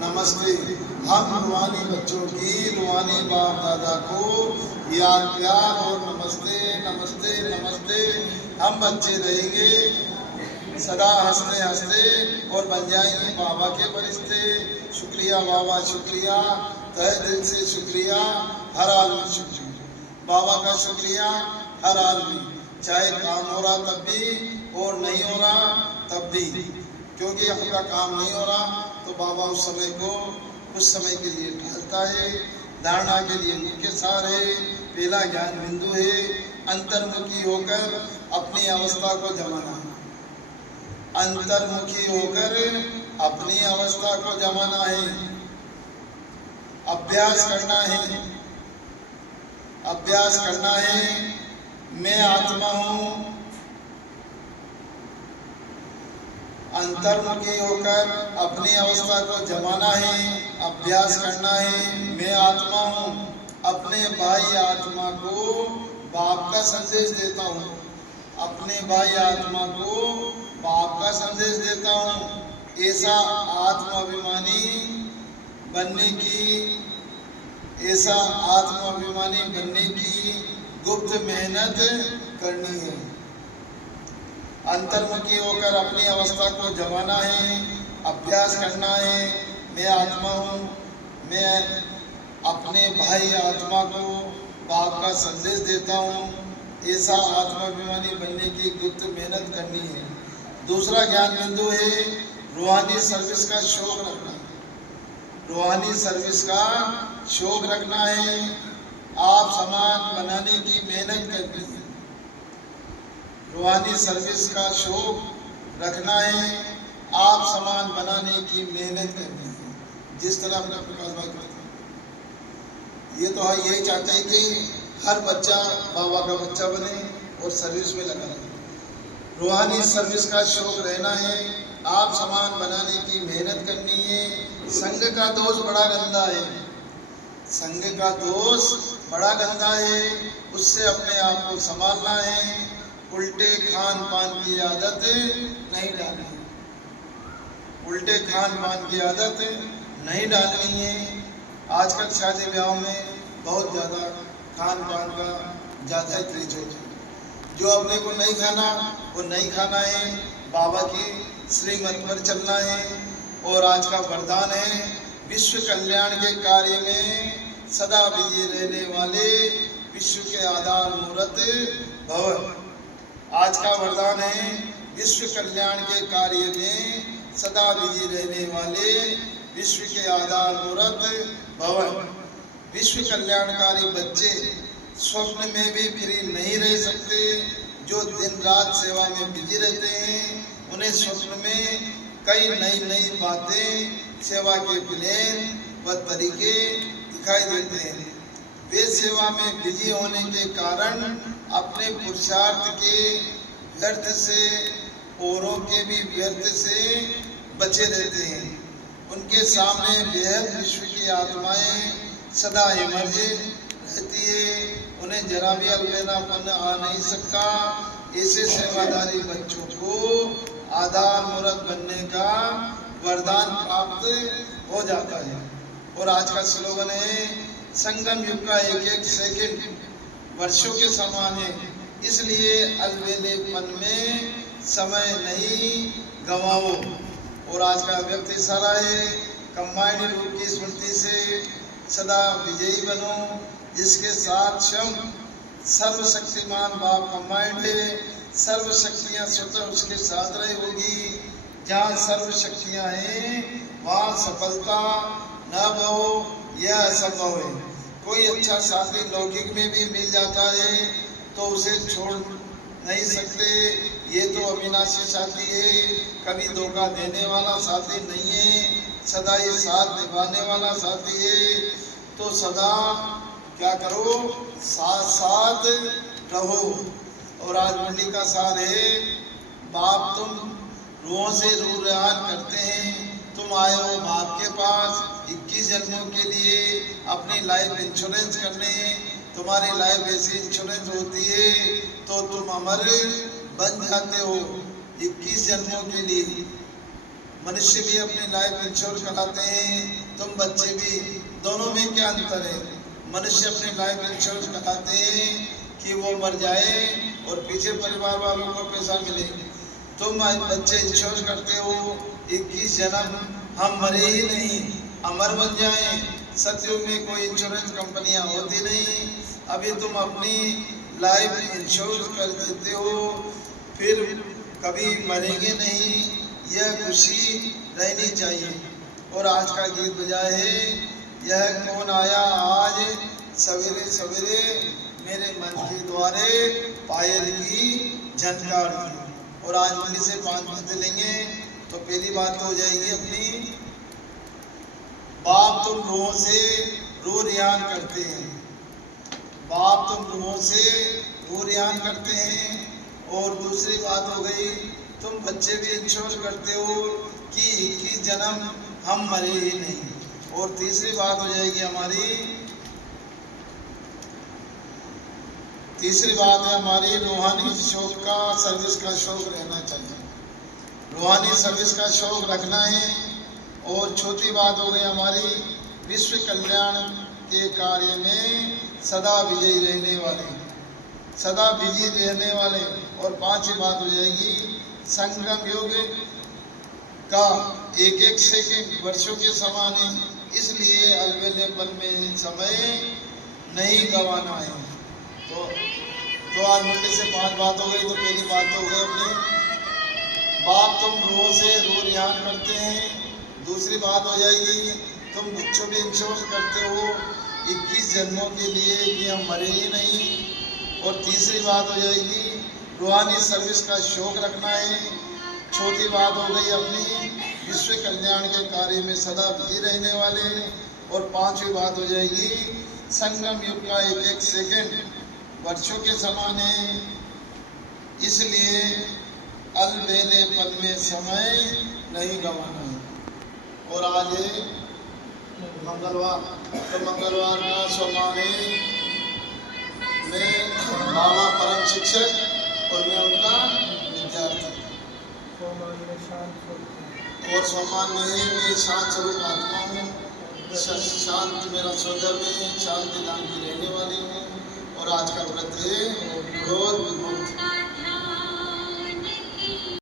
नमस्ते। हम रूहानी बच्चों की रूहानी बाप दादा को याद प्यार और नमस्ते नमस्ते नमस्ते। हम बच्चे रहेंगे सदा हंसते हंसते और बन जाएंगे बाबा के फरिश्ते। शुक्रिया बाबा, शुक्रिया, तहे दिल से शुक्रिया, हर हाल में शुक्रिया। बाबा का शुक्रिया हर हाल में, चाहे काम हो रहा तब भी और नहीं हो रहा तब भी, क्योंकि आपका काम नहीं हो रहा तो बाबा उस समय को कुछ समय के लिए ढालता है। धारणा के लिए मुख्य सार है, पहला ज्ञान बिंदु है, अंतर्मुखी होकर अपनी अवस्था को जमाना। अंतर्मुखी होकर अपनी अवस्था को जमाना है, अभ्यास करना है, अभ्यास करना है। मैं आत्मा हूँ, अंतर्मुखी होकर अपनी अवस्था को जमाना है, अभ्यास करना है। मैं आत्मा हूँ, अपने भाई आत्मा को बाप का संदेश देता हूँ, अपने भाई आत्मा को बाप का संदेश देता हूँ। ऐसा आत्माभिमानी बनने की, ऐसा आत्माभिमानी बनने की गुप्त मेहनत करनी है। अंतर्मुखी होकर अपनी अवस्था को जमाना है, अभ्यास करना है। मैं आत्मा हूँ, मैं अपने भाई आत्मा को बाप का संदेश देता हूँ। ऐसा आत्माभिमानी बनने की गुप्त मेहनत करनी है। दूसरा ज्ञान बिंदु है रूहानी सर्विस का शौक रखना। रूहानी सर्विस का शौक रखना है, आप समाज बनाने की मेहनत करनी है। रूहानी सर्विस का शौक रखना है, आप समाज बनाने की मेहनत करनी है। जिस तरह अपना प्रकाश भाई करते हैं, ये तो है, यही चाहते हैं कि हर बच्चा बाबा का बच्चा बने और सर्विस में लगा रहे। रूहानी सर्विस का शौक रहना है, आप समाज बनाने की मेहनत करनी है। संघ का दोष बड़ा गंदा है, संघ का दोष बड़ा गंदा है, उससे अपने आप को संभालना है। उल्टे खान पान की आदत नहीं डालनी, उल्टे खान पान की आदत नहीं डालनी है। आजकल शादी ब्याह में बहुत ज़्यादा खान पान का ज़्यादा क्रेज होता है। जो अपने को नहीं खाना वो नहीं खाना है, बाबा की श्रीमत पर चलना है। और आज का वरदान है, विश्व कल्याण के कार्य में सदा विजयी रहने वाले विश्व के आधार मूर्त भव। आज का वरदान है, विश्व कल्याण के कार्य में सदा विजयी रहने वाले विश्व के आधार मूर्त भव। विश्व कल्याणकारी बच्चे स्वप्न में भी फ्री नहीं रह सकते। जो दिन रात सेवा में बिजी रहते हैं, उन्हें स्वप्न में कई नई नई बातें, सेवा के प्लान व तरीके दिखाई देते हैं। वे सेवा में बिजी होने के कारण अपने पुरुषार्थ के व्यर्थ से, औरों के भी व्यर्थ से बचे रहते हैं। उनके सामने बेहद विश्व की आत्माएं सदा इमर्ज रहती है, उन्हें जरा भी अलबेलापन आ नहीं सकता। ऐसे सेवादारी बच्चों को आधार मूर्त बनने का वरदान प्राप्त हो जाता है। और आज का स्लोगन है, संगम युग का एक एक सेकंड वर्षों के समान है, इसलिए अलबेलेपन में समय नहीं गंवाओ। और आज का व्यक्ति सारा है, कंबाइंड रूप की स्मृति से सदा विजयी बनो, जिसके साथ क्षम सर्वशक्तिमान बाप कंबाइंड है। सर्व शक्तियाँ स्वतः उसके साथ रही होगी। जहाँ सर्व शक्तियाँ हैं वहाँ सफलता न हो, यह असंभव है। कोई अच्छा साथी लौकिक में भी मिल जाता है तो उसे छोड़ नहीं सकते। ये तो अविनाशी साथी है, कभी धोखा देने वाला साथी नहीं है, सदा ये साथ निभाने वाला साथी है। तो सदा क्या करो, साथ साथ रहो। और आज मंडी का सार है, बाप तुम रूहों से रूह रेहान करते हैं। तुम आए हो बाप के पास 21 जन्मों के लिए अपनी लाइफ इंश्योरेंस करने। तुम्हारी लाइफ ऐसी इंश्योरेंस होती है तो तुम अमर बन जाते हो 21 जन्मों के लिए। मनुष्य भी अपनी लाइफ इंश्योर कराते हैं, तुम बच्चे भी, दोनों में क्या अंतर है? मनुष्य अपनी लाइफ इंश्योर कराते हैं कि वो मर जाए और पीछे परिवार वालों को पैसा मिले। तुम बच्चे इंश्योर करते हो 21 जन्म हम मरे ही नहीं, अमर बन जाएं। सत्युग में कोई इंश्योरेंस कंपनियां होती नहीं, अभी तुम अपनी लाइफ इंश्योर कर देते हो, फिर कभी मरेंगे नहीं, यह खुशी रहनी चाहिए। और आज का गीत बजा है, यह कौन आया आज सवेरे सवेरे मेरे मन के द्वारे पायल की झनकार दी। और आज मंडी से 5 बातें लेंगे। तो पहली बात तो हो जाएगी अपनी, बाप तुम रूहों से रू रियान करते हैं, बाप तुम रूहों से रू रियान करते हैं। और दूसरी बात हो गई, तुम बच्चे भी इंश्योर करते हो कि 21 जन्म हम मरे ही नहीं। और तीसरी बात हो जाएगी हमारी, तीसरी बात है हमारी रूहानी शौक का, सर्विस का शौक रहना चाहिए, रूहानी सर्विस का शौक रखना है। और चौथी बात हो गई हमारी, विश्व कल्याण के कार्य में सदा विजयी रहने वाले, सदा विजयी रहने वाले। और पांचवी बात हो जाएगी, संगम युग का एक एक सेकंड वर्षों के समान है, इसलिए अलबेले पल में समय नहीं गंवाना है। तो आज मुझे से 5 बात हो गई। तो पहली बात तो हो गई अपनी, बाप तुम रूहों से रू रियान करते हैं। दूसरी बात हो जाएगी, तुम बच्चों भी इंश्योर करते हो 21 जन्मों के लिए कि हम मरे ही नहीं। और तीसरी बात हो जाएगी, रूहानी सर्विस का शौक रखना है। चौथी बात हो गई अपनी, विश्व कल्याण के कार्य में सदा बिजी रहने वाले। और पांचवी बात हो जाएगी, संगम युग का एक एक सेकंड वर्षों के समान है, इसलिए अलबेले पल में समय नहीं गंवाना है। और आज है मंगलवार, तो मंगलवार का सोमाने में बाबा परम शिक्षक और मैं उनका विद्यार्थी, और सोमान में ही मैं शांत स्वरूप आत्मा हूँ, शांत मेरा सौंदर्य में शांति दान की रहने वाली हूँ। और आज का व्रत है क्रोध विमुक्त।